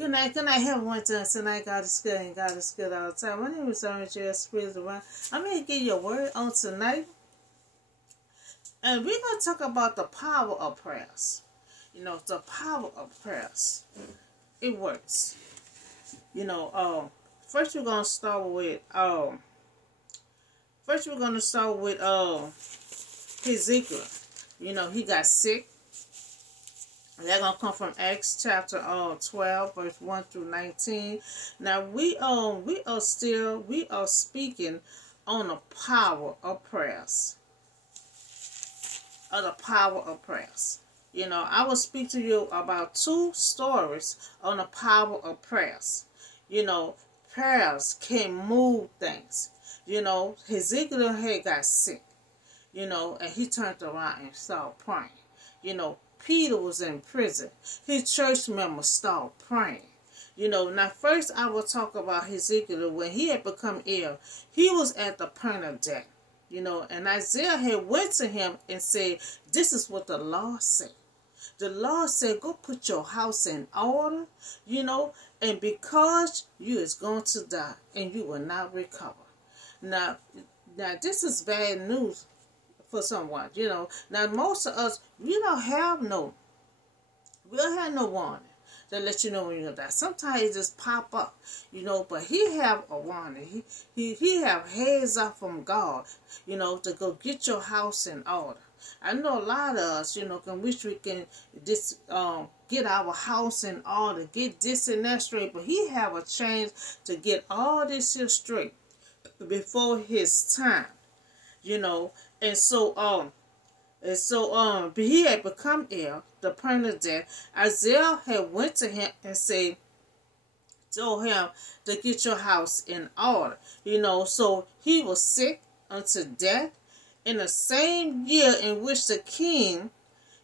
Good night, everyone. Tonight, God is good and God is good all the time. My name is J. Spirit Divine. I'm going to give you a word on tonight. And we're going to talk about the power of prayers. You know, the power of prayers. It works. You know, first we're going to start with, Hezekiah. You know, he got sick. They're going to come from Acts chapter 12, verse 1 through 19. Now, we are speaking on the power of prayers. The power of prayers. You know, I will speak to you about 2 stories on the power of prayers. You know, prayers can move things. You know, Hezekiah had got sick. You know, and he turned around and started praying. You know, Peter was in prison. His church members started praying. You know, now first I will talk about Hezekiah. When he had become ill, he was at the point of death. You know, and Isaiah had went to him and said, this is what the Lord said. The Lord said, go put your house in order, you know, and because you is going to die and you will not recover. Now this is bad news for someone, you know. Now most of us, we don't have no warning to let you know when you're gonna die. Sometimes it just pop up, you know, but he have a warning. He have heads up from God, you know, to go get your house in order. I know a lot of us, you know, can wish we can get our house in order, get this and that straight, but he have a chance to get all this here straight before his time, you know. And so but he had become ill, the point of death. Isaiah had went to him and told him to get your house in order. You know, so he was sick unto death in the same year in which the king,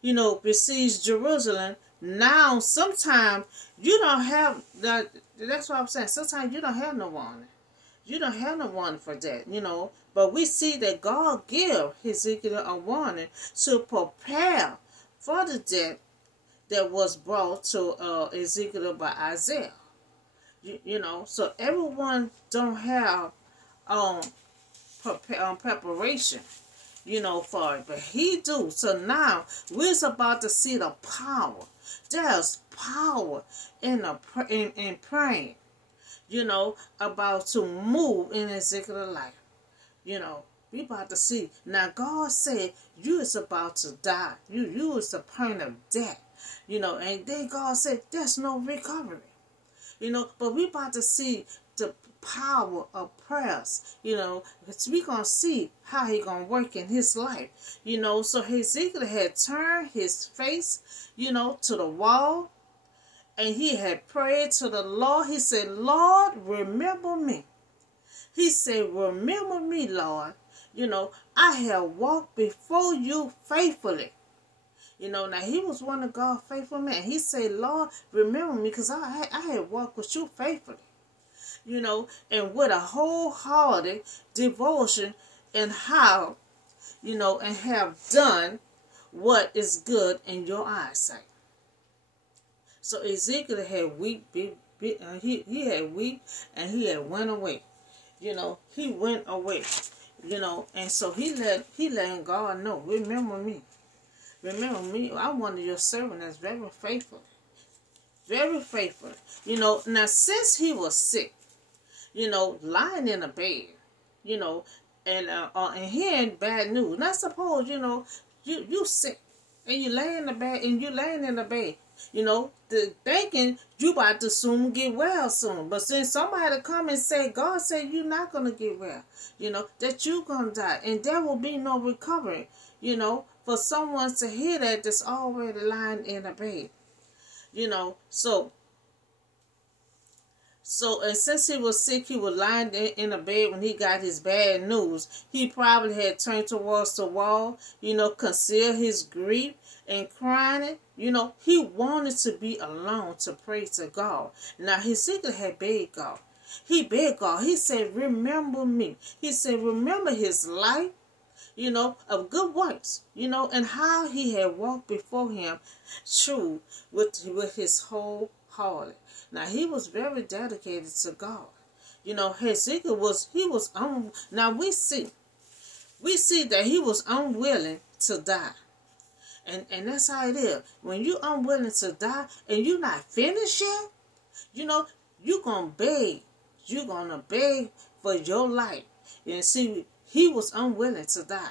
you know, besieged Jerusalem. Now, sometimes you don't have that. That's what I'm saying. Sometimes you don't have no warning. You don't have no warning for that, you know. But we see that God gave Hezekiah a warning to prepare for the death that was brought to Ezekiel by Isaiah. You know, so everyone don't have preparation, you know, for it. But he do. So now we're about to see the power. There's power in praying, you know, about to move in Ezekiel's life. You know, we about to see. Now, God said, you is about to die. You is the point of death. You know, and then God said, there's no recovery. You know, but we about to see the power of prayers. You know, because we going to see how he going to work in his life. You know, so Hezekiah had turned his face, you know, to the wall. And he had prayed to the Lord. He said, Lord, remember me. He said, remember me, Lord. You know, I have walked before you faithfully. You know, now he was one of God's faithful men. He said, Lord, remember me because I had walked with you faithfully. You know, and with a wholehearted devotion and how, you know, and have done what is good in your eyesight. So Ezekiel had weep, he had weep and he had went away. You know, he went away, you know, and so he let God know, remember me. Remember me, I'm one of your servants that's very faithful. Very faithful. You know, now since he was sick, you know, lying in a bed, you know, and hearing bad news. Now suppose, you know, you sick and you laying in the bed. You know, thinking you about to soon get well soon. But then somebody come and say, God said you're not going to get well. You know, that you're going to die. And there will be no recovery. You know, for someone to hear that that's already lying in a bed. You know, so and since he was sick, he was lying in a bed when he got his bad news. He probably had turned towards the wall, you know, concealed his grief and crying. You know, he wanted to be alone to pray to God. Now, Hezekiah had begged God. He begged God. He said, remember me. He said, remember his life, you know, of good works, you know, and how he had walked before him true with his whole wholehearted. Now, he was very dedicated to God. You know, Hezekiah was now we see that he was unwilling to die. And that's how it is. When you unwilling to die and you not finished yet, you know, you're going to beg. You're going to beg for your life. And see, he was unwilling to die.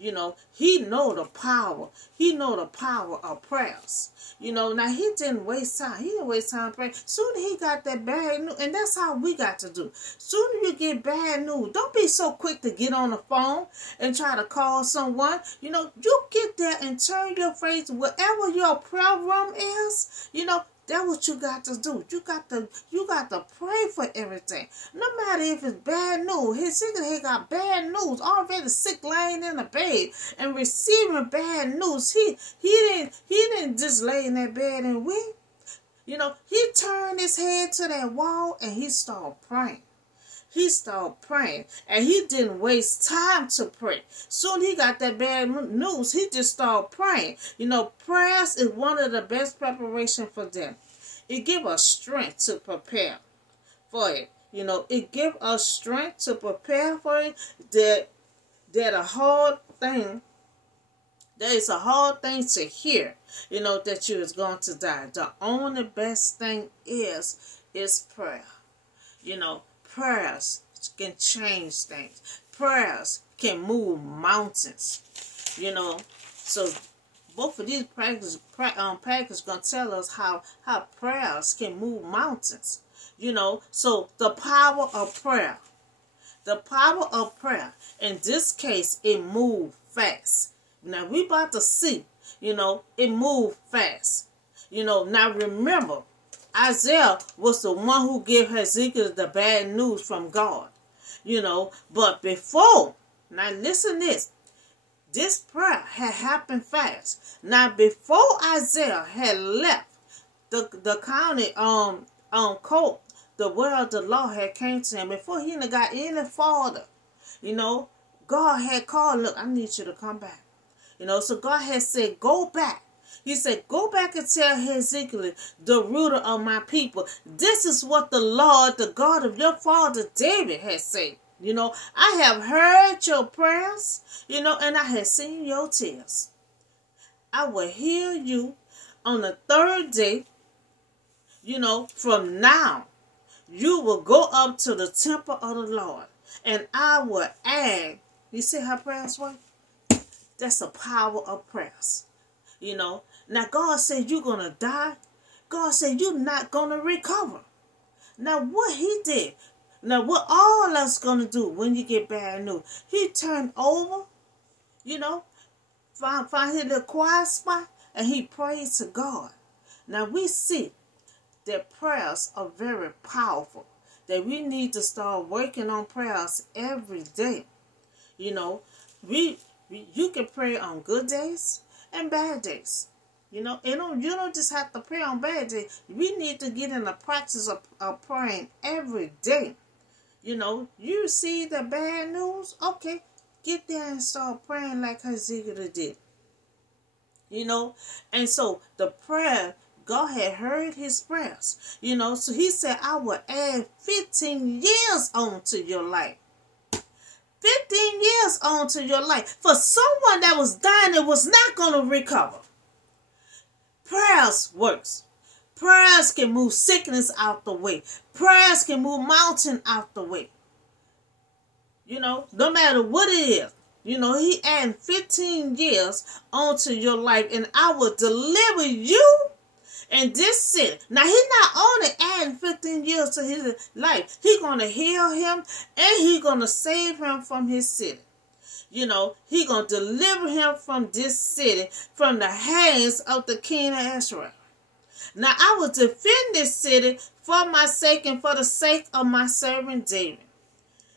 You know, he know the power. He know the power of prayers. You know, now he didn't waste time. He didn't waste time praying. Soon he got that bad news. And that's how we got to do. Soon as you get bad news, don't be so quick to get on the phone and try to call someone. You know, you get there and turn your face wherever your prayer room is. You know, that's what you got to do. You got to pray for everything. No matter if it's bad news. Hezekiah got bad news. Already sick, laying in the bed and receiving bad news. He didn't just lay in that bed and weep. You know, he turned his head to that wall and he started praying. He started praying, and he didn't waste time to pray. Soon he got that bad news. He just started praying. You know, prayers is one of the best preparation for them. It gives us strength to prepare for it. You know, it gives us strength to prepare for it. That a hard thing. That is a hard thing to hear. You know, that you is going to die. The only best thing is prayer. You know, prayers can change things. Prayers can move mountains. You know, so both of these packages going to tell us how prayers can move mountains. You know, so the power of prayer. The power of prayer. In this case, it moved fast. Now, we about to see, you know, it moved fast. You know, now remember, Isaiah was the one who gave Hezekiah the bad news from God. You know, but before, now listen this prayer had happened fast. Now before Isaiah had left the county court, the word of the law had came to him. Before he even got any farther, you know, God had called, look, I need you to come back. You know, so God had said, go back. He said, go back and tell Hezekiah, the ruler of my people, this is what the Lord, the God of your father David, has said. You know, I have heard your prayers, you know, and I have seen your tears. I will heal you on the third day. You know, from now, you will go up to the temple of the Lord, and I will add. You see how prayers work? That's the power of prayers. You know, now God said you're going to die. God said you're not going to recover. Now what he did, now what all us going to do when you get bad news, he turned over, you know, find his little quiet spot, and he prayed to God. Now we see that prayers are very powerful, that we need to start working on prayers every day. You know, you can pray on good days and bad days. You know, you don't just have to pray on bad days. We need to get in the practice of praying every day. You know, you see the bad news, okay, get there and start praying like Hezekiah did. You know, and so the prayer, God had heard his prayers. You know, so he said, I will add 15 years on to your life. 15 years on to your life. For someone that was dying and was not going to recover. Prayers works. Prayers can move sickness out the way. Prayers can move mountain out the way. You know, no matter what it is. You know, he added 15 years onto your life, and I will deliver you in this city. Now, he's not only adding 15 years to his life. He's going to heal him, and he's going to save him from his city. You know, he's going to deliver him from this city, from the hands of the king of Israel. Now, I will defend this city for my sake and for the sake of my servant David.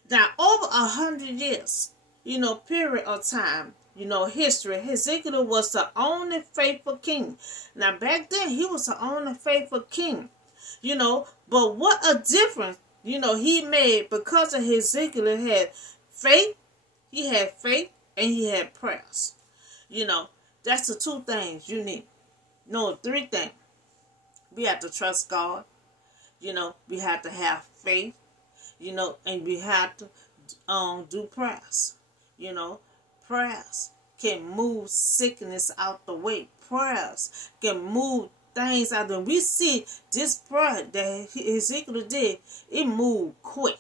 Now, over 100 years, you know, period of time, you know, history, Hezekiah was the only faithful king. Now, back then, he was the only faithful king, you know, but what a difference, you know, he made because of Hezekiah had faith. He had faith and he had prayers. You know, that's the two things you need. No, three things. We have to trust God. We have to have faith. And we have to do prayers. Prayers can move sickness out the way. Prayers can move things out the way. We see this prayer that Hezekiah did, it moved quick.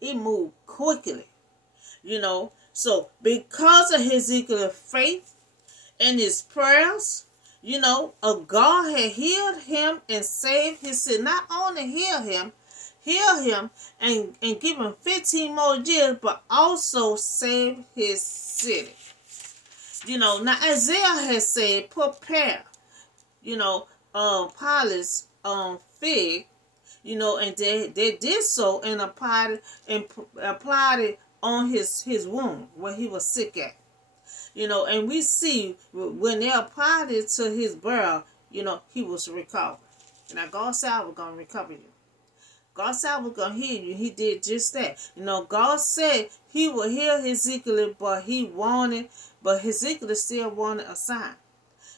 It moved quickly. So because of Hezekiah's faith and his prayers, God had healed him and saved his city. Not only heal him and give him 15 more years, but also save his city. Now Isaiah has said, prepare, Pilot's fig, and they did so and applied it on his wound where he was sick at. And we see when they applied it to his burrow, he was recovered. Now God said, I was going to recover you. God said, I was going to heal you. He did just that. God said he would heal Hezekiah, but Hezekiah still wanted a sign.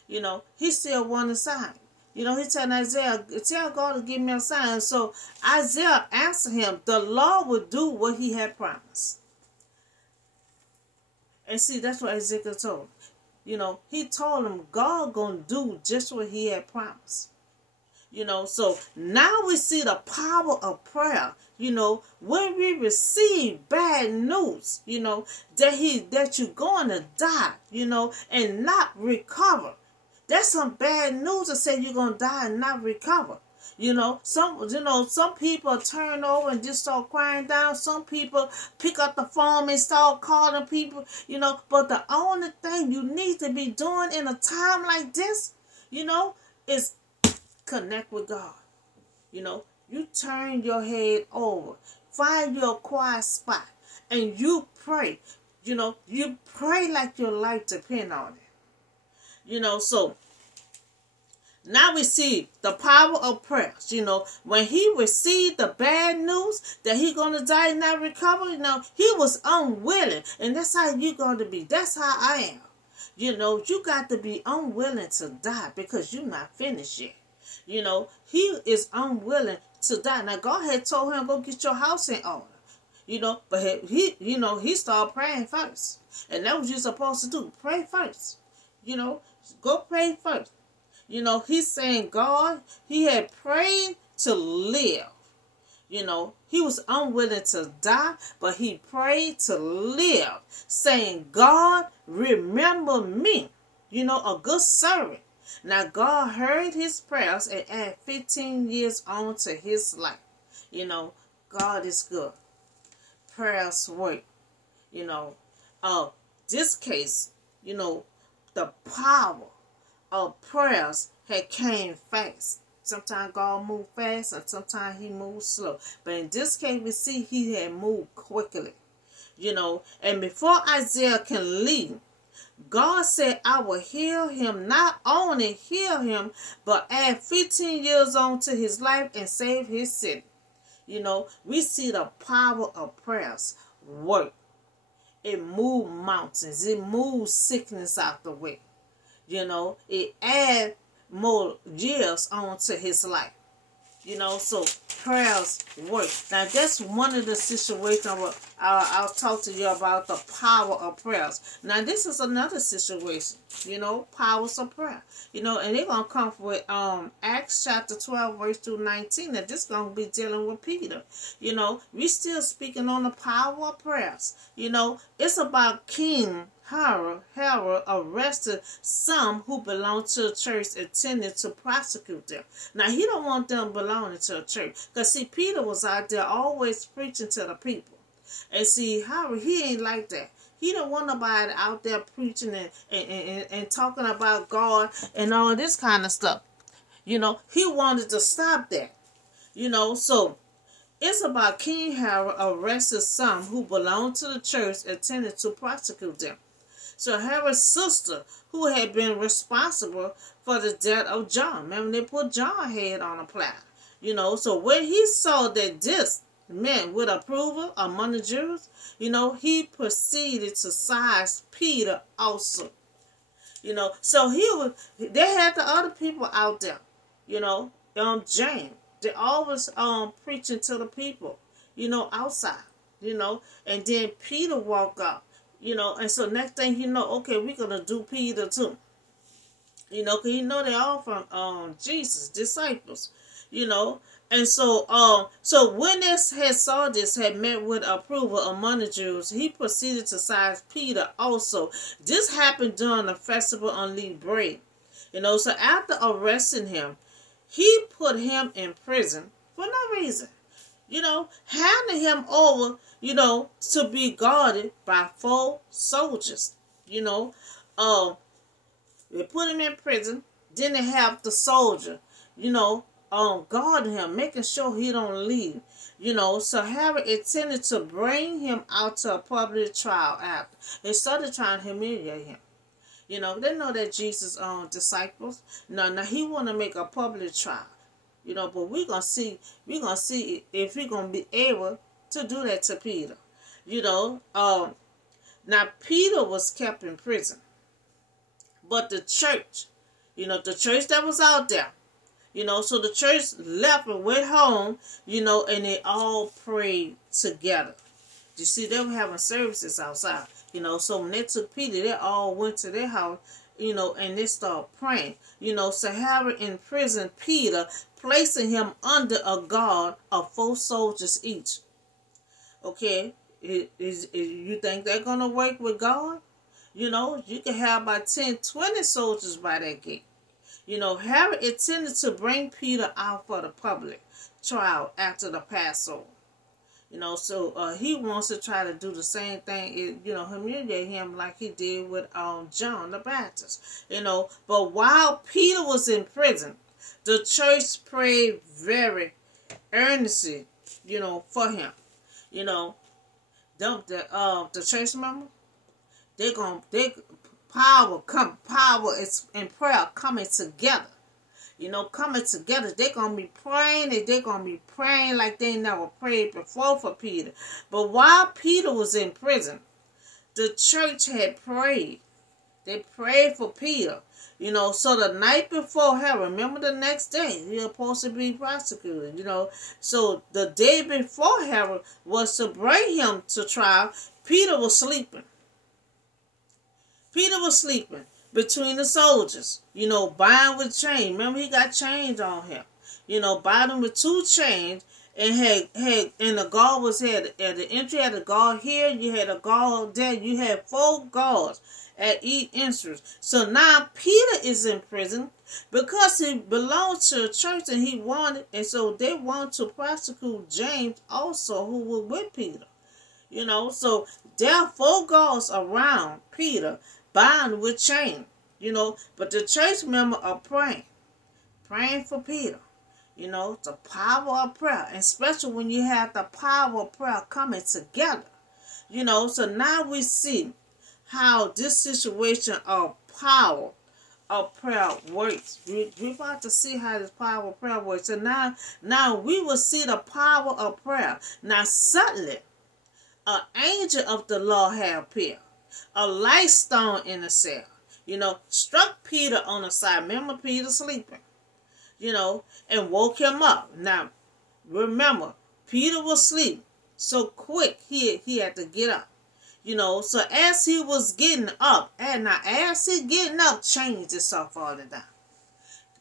He still wanted a sign. He telling Isaiah, tell God to give me a sign. So Isaiah answered him, the Lord would do what he had promised. And see, that's what Hezekiah told him. He told him God gonna do just what he had promised. So now we see the power of prayer. When we receive bad news, that you're going to die, and not recover. That's some bad news to say you're going to die and not recover. Some people turn over and just start crying down. Some people pick up the phone and start calling people, But the only thing you need to be doing in a time like this, is connect with God. You turn your head over, find your quiet spot, and you pray. You pray like your life depends on it. So now we see the power of prayers. When he received the bad news that he gonna die and not recover, he was unwilling, and that's how you gonna be. That's how I am. You got to be unwilling to die because you're not finished yet. He is unwilling to die. Now God had told him, go get your house in order. But he started praying first, and that's what you're supposed to do. Pray first. Go pray first. He's saying God, he had prayed to live. He was unwilling to die, but he prayed to live, saying, God, remember me, a good servant. Now, God heard his prayers and added 15 years on to his life. God is good. Prayers work. This case, the power of prayers had came fast. Sometimes God moved fast and sometimes he moved slow. But in this case, we see he had moved quickly. And before Isaiah can leave, God said, I will heal him, not only heal him, but add 15 years on to his life and save his city. We see the power of prayers work. It moves mountains. It moves sickness out the way. It adds more years onto his life. So prayers work. Now that's one of the situations I'll talk to you about, the power of prayers. Now this is another situation, powers of prayer. And they're going to come with Acts chapter 12 verse 2-19. And this going to be dealing with Peter. We still speaking on the power of prayers. It's about King Herod arrested some who belonged to the church, intended to prosecute them. Now, he don't want them belonging to a church. Because, see, Peter was out there always preaching to the people. And see, Herod, he ain't like that. He don't want nobody out there preaching and talking about God and all this kind of stuff. He wanted to stop that. So it's about King Herod arrested some who belonged to the church, intended to prosecute them. So Herod's sister, who had been responsible for the death of John. Remember, they put John's head on a platter. So when he saw that this meant with approval among the Jews, he proceeded to seize Peter also. So they had the other people out there, James. They always preaching to the people, outside, and then Peter walk up, and so next thing okay, we're gonna do Peter too. Because they all from Jesus, disciples, And so when this had saw this, had met with approval among the Jews, he proceeded to seize Peter also. This happened during the festival on unleavened bread. So after arresting him, he put him in prison for no reason. Handing him over, to be guarded by 4 soldiers. They put him in prison. Then they have the soldier, guarding him, making sure he don't leave. So Herod intended to bring him out to a public trial after. They started trying to humiliate him. They know that Jesus' disciples. Now he want to make a public trial. But we're gonna see if we're gonna be able to do that to Peter. Now Peter was kept in prison. But the church, the church that was out there, so the church left and went home, and they all prayed together. You see, they were having services outside, so when they took Peter, they all went to their house, and they started praying. So Herod imprisoned Peter, placing him under a guard of 4 soldiers each. Okay, you think they're going to work with God? You can have about 10, 20 soldiers by that gate. Herod intended to bring Peter out for the public trial after the Passover. So he wants to try to do the same thing, humiliate him like he did with John the Baptist. But while Peter was in prison, the church prayed very earnestly, for him. The church member, power is in prayer coming together. Coming together. They're going to be praying, and they're going to be praying like they never prayed before for Peter. But while Peter was in prison, the church had prayed. They prayed for Peter. So the night before Herod, remember the next day, he was supposed to be prosecuted, So the day before Herod was to bring him to trial, Peter was sleeping. Peter was sleeping between the soldiers, bound with chains. Remember, he got chains on him, bound with 2 chains, and and the guard was here at the entry. Had a guard here, you had a guard there. You had 4 guards at each entrance. So now Peter is in prison because he belonged to a church, and so they wanted to prosecute James also, who was with Peter. So there are 4 guards around Peter, bound with chains, but the church members are praying for Peter. The power of prayer, and especially when you have the power of prayer coming together. So now we see how this situation of power of prayer works. We're about to see how this power of prayer works. And now we will see the power of prayer. Now suddenly, an angel of the Lord had appeared, a light stone in the cell, struck Peter on the side. Remember, Peter sleeping, and woke him up. Now, remember, Peter was asleep so quick he had to get up. So as he was getting up, chains just start falling down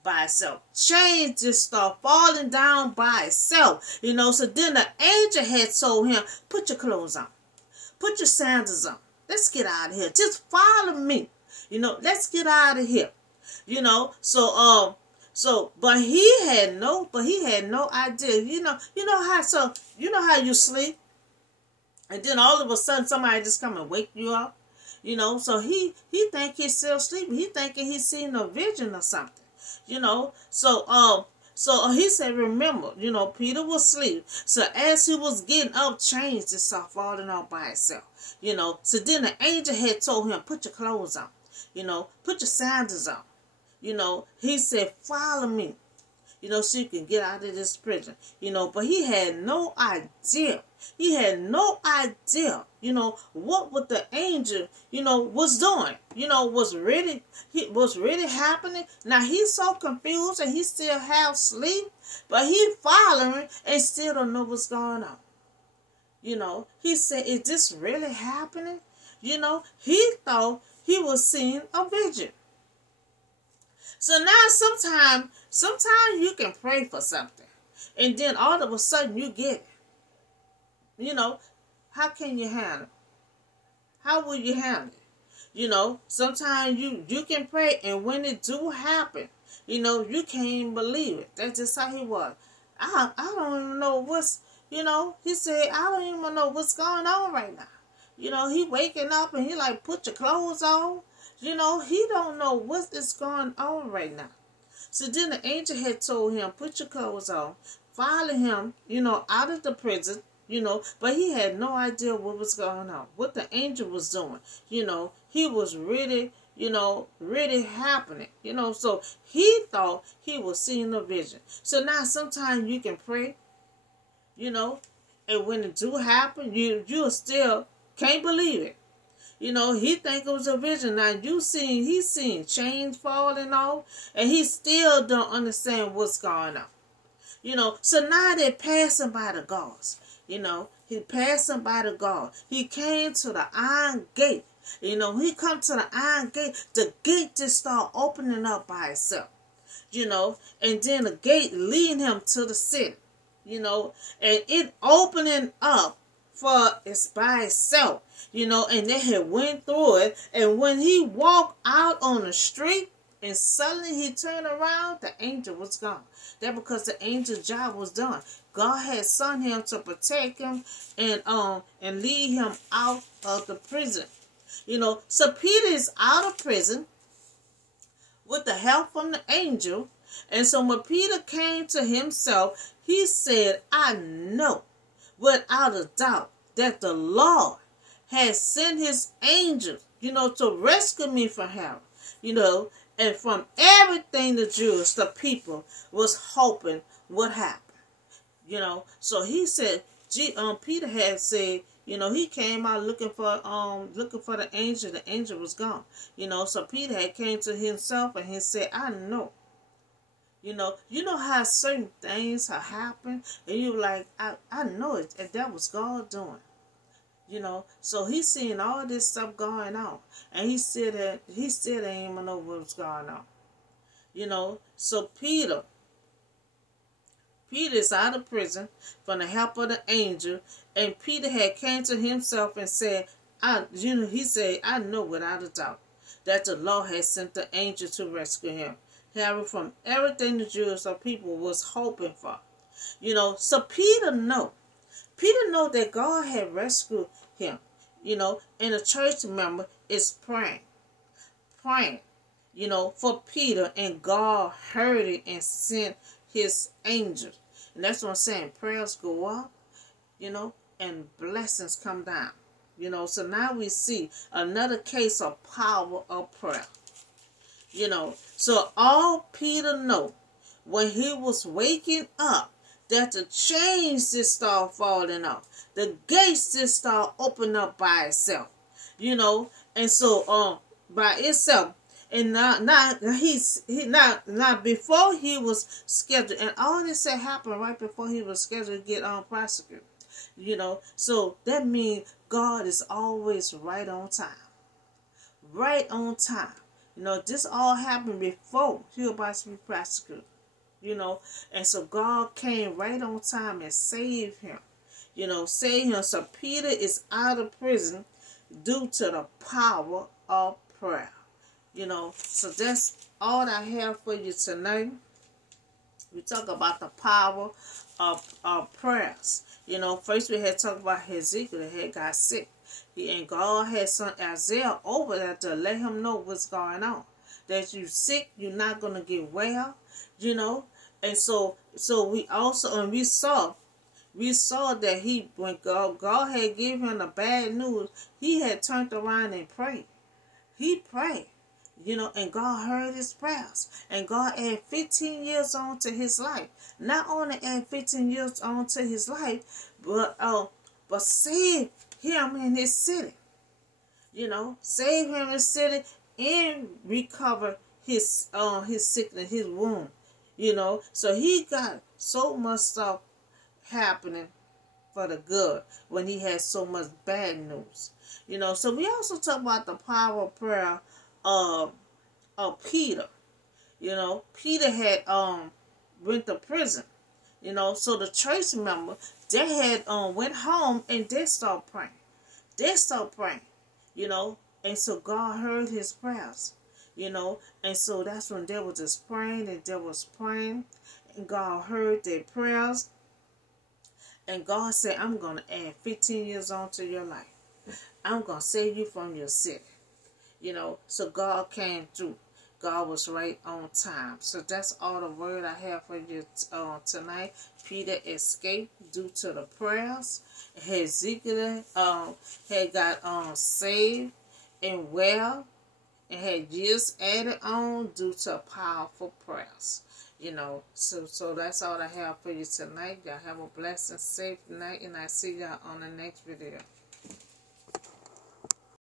by itself. Chains just start falling down by itself. So then the angel had told him, put your clothes on. Put your sandals on. Let's get out of here. Just follow me. Let's get out of here. But he had no idea. How you sleep, and then all of a sudden somebody just come and wake you up. So he think he's still sleeping. He thinking he's seeing a vision or something. So he said, remember, Peter was asleep. So as he was getting up, chains just started falling off by itself. So then the angel had told him, put your clothes on. Put your sandals on. He said, follow me. so you can get out of this prison. But he had no idea. He had no idea, what would the angel, was doing, was really happening. Now he's so confused and he still half asleep, but he following and still don't know what's going on. He said, is this really happening? He thought he was seeing a vision. So now sometimes you can pray for something, and then all of a sudden you get it. How can you handle it? How will you handle it? Sometimes you can pray, and when it do happen, you can't even believe it. That's just how he was. I don't even know what's, he said, I don't even know what's going on right now. He waking up and he like, put your clothes on. He don't know what is going on right now. So then the angel had told him, put your clothes on, follow him, out of the prison, but he had no idea what was going on, what the angel was doing. He was really, really happening, so he thought he was seeing a vision. So now sometimes you can pray, and when it do happen, you still can't believe it. He think it was a vision. Now he's seeing chains falling off, and he still don't understand what's going on. So now they're passing by the guards. He passing by the guard. He came to the iron gate. He come to the iron gate. The gate just start opening up by itself. And then the gate leading him to the city. And it opening up for it's by itself. And they had went through it. And when he walked out on the street and suddenly he turned around, the angel was gone. That because the angel's job was done. God had sent him to protect him and lead him out of the prison. So Peter is out of prison with the help from the angel. And so when Peter came to himself, he said, I know without a doubt that the Lord has sent his angels, to rescue me from Herod, and from everything the Jews, the people, was hoping would happen. So he said, Peter had said, he came out looking for the angel. The angel was gone. So Peter had came to himself and he said, I know. You know how certain things have happened, and you're like, I know it, and that was God doing. So he's seeing all this stuff going on, and he still didn't even know what was going on. So Peter's out of prison from the help of the angel, and Peter had came to himself and said, he said, I know without a doubt that the Lord has sent the angel to rescue him. Herod from everything the Jewish people was hoping for. So Peter know that God had rescued him. And the church member is praying, for Peter, and God heard it and sent his angels. And that's what I'm saying. Prayers go up, and blessings come down. So now we see another case of power of prayer. So all Peter know when he was waking up, that the chains just start falling off. The gates just start opening up by itself. And so by itself. And now before he was scheduled, and all this had happened right before he was scheduled to get prosecuted. So that means God is always right on time. Right on time. This all happened before he was about to be prosecuted. And so God came right on time and saved him. Saved him. So Peter is out of prison due to the power of prayer. So that's all I have for you tonight. We talk about the power of prayers. First we had talked about Hezekiah that had got sick. And God had sent Isaiah over there to let him know what's going on. That you sick, you're not going to get well, And so we also, and we saw that when God had given him the bad news, he had turned around and prayed. He prayed. And God heard his prayers. And God added 15 years on to his life. Not only add 15 years on to his life, but save him in his city. Save him in his city and recover his sickness, his wound. So he got so much stuff happening for the good when he had so much bad news. So we also talk about the power of prayer of Peter. Peter had went to prison. So the church member, they had went home and they started praying. And so God heard his prayers. And so that's when they were just praying and they was praying, and God heard their prayers. And God said, I'm going to add 15 years on to your life. I'm going to save you from your sick. So God came through. God was right on time. So that's all the word I have for you tonight. Peter escaped due to the prayers. Hezekiah had got saved and well, and had years added on due to powerful prayers. So that's all I have for you tonight. Y'all have a blessed and safe night, and I see y'all on the next video.